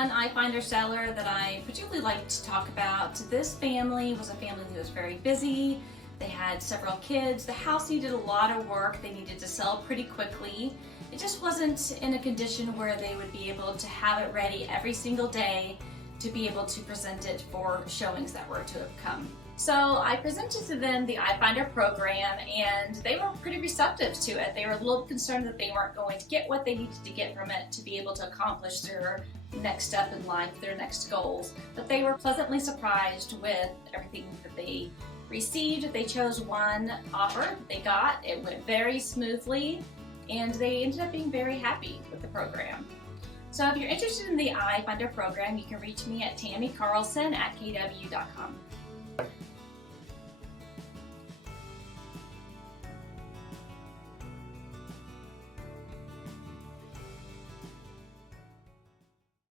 one iFinder seller that I particularly like to talk about. This family was a family who was very busy. They had several kids. The house needed a lot of work. They needed to sell pretty quickly. It just wasn't in a condition where they would be able to have it ready every single day to be able to present it for showings that were to have come. So I presented to them the iFinder program, and they were pretty receptive to it. They were a little concerned that they weren't going to get what they needed to get from it to be able to accomplish their next step in life, their next goals. But they were pleasantly surprised with everything that they received. They chose one offer that they got. It went very smoothly, and they ended up being very happy with the program. So if you're interested in the iFinder program, you can reach me at tammycarlson@kw.com.